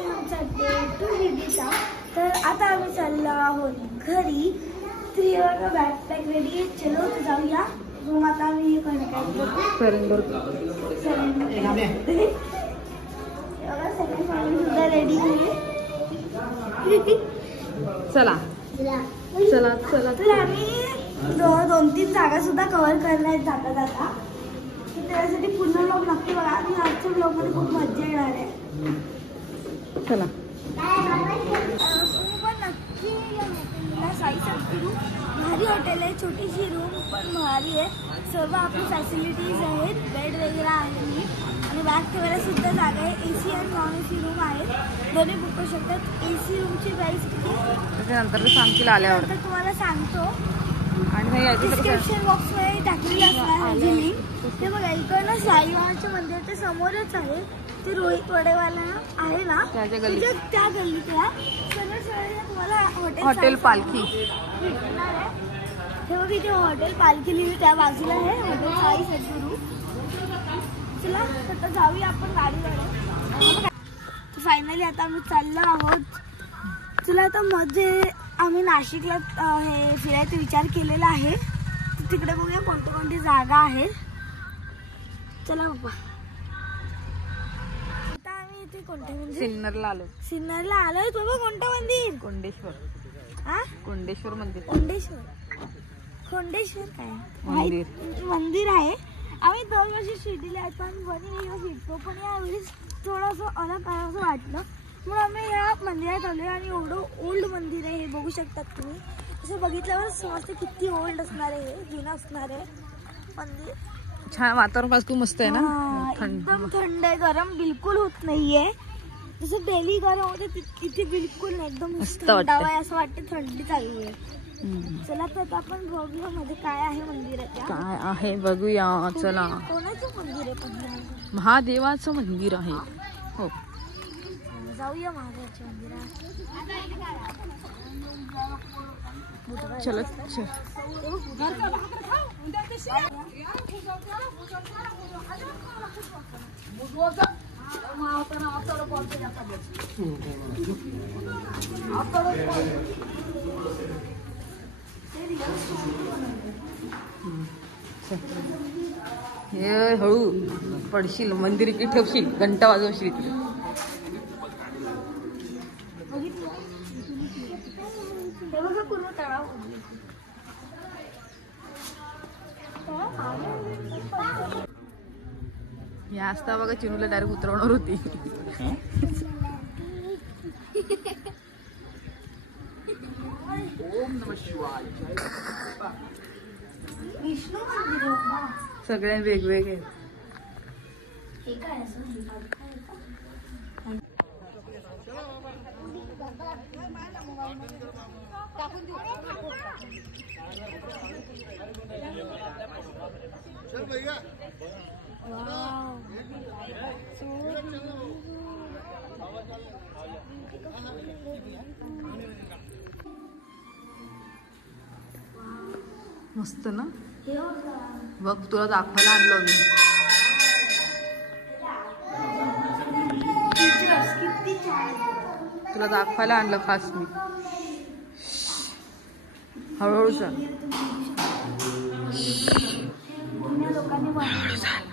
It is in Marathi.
आहे आमचा डे 2 विधीचा। तर आता आम्ही चाललो आहोत घरी। त्रिवाला बॅकपॅक रेडी आहे, चलो तर जाऊया। मग आता आम्ही हे सरेंडर सुद्धा रेडी आहे। चला चला चला। तर आम्ही 2-3 जागा सुद्धा कव्हर करणार जाता जाता, तर त्यासाठी पूर्ण ब्लॉग नक्की बघा आणि आजच्या ब्लॉग मध्ये खूप मजा येणार आहे। चला पण नक्की या हॉटेलला साई सद्गुरू भारी हॉटेल आहे, छोटीशी रूम पण भारी आहे, सर्व आपली फॅसिलिटीज आहेत, बेड वगैरे आहे आणि बॅग ठेवायला सुद्धा जागा आहे। AC आणि नॉन AC रूम आहेत, दोन्ही बुक करू शकतात। AC रूमची प्राइस किती त्याच्यानंतर सांगतील आल्यावर, तर तुम्हाला सांगतो आणि डिस्क्रिप्शन बॉक्स मध्ये टाकलेली असणार लिंक। ते बघा इकडनं साईबाबाच्या मंदिराच्या समोरच आहे, ते रोहित वडेवाला आहे ना त्या गल्लीतला सरळ तुम्हाला हॉटेल पालखी भेटणार आहे। हे बघ इथे हॉटेल पालखी लिहिली, त्या बाजूला आहे हॉटेल साई सद्गुरू। चला आता जाऊया आपण गाडीवर। फायनली आता आम्ही चाललो आहोत। चला आता मध्ये आम्ही नाशिकला हे फिरायचा विचार केलेला आहे, तिकडे बघूया कोणती कोणती जागा आहे। चला बाबा आता आम्ही इथे कोणते मंदिर सिन्नरला आलो। सिन्नरला आलोय बाबा। कोणतं मंदिर? कोंडेश्वर। हा कोंडेश्वर मंदिर। खोंडेश्वर काय मंदिर मंदिर आहे। आम्ही दरवर्षी शिर्डीला येतो आणि वणी फिरतो, पण यावेळेस थोडंसं अलग असं वाटलं म्हणून आम्ही या मंदिरात आलोय। आणि एवढं ओल्ड मंदिर आहे, हे बघू शकतात तुम्ही। असं बघितल्यावर समजते किती ओल्ड असणार आहे, जुनं असणार आहे मंदिर। छान वातावरण खूप मस्त आहे ना, एकदम थंड आहे, गरम बिलकुल होत नाहीये। जसं डेली गरम होते तिथे बिलकुल नाही, एकदम थंडावा आहे, असं वाटतं थंडी चालू आहे। चला तर आपण बघूया मध्ये काय आहे मंदिराच्या, काय आहे बघूया। चला कोणाचं मंदिर आहे? पण महादेवाचं मंदिर आहे। हो जाऊया महादेवाच्या मंदिरात। चलो हे हळू पडशील, मंदिर इकडे ठेवशील, घंटा वाजवशील इकडे। पूर्ण तळाव या असता बघा चिनूला डायरेक्ट उतरवणार होती। सगळे वेगवेगळे मस्त ना। बघ तुला दाखवायला आणलो मी। तुला दाखवायला आणलं खास मी। हळूहळू चाल, हळूहळू चाल।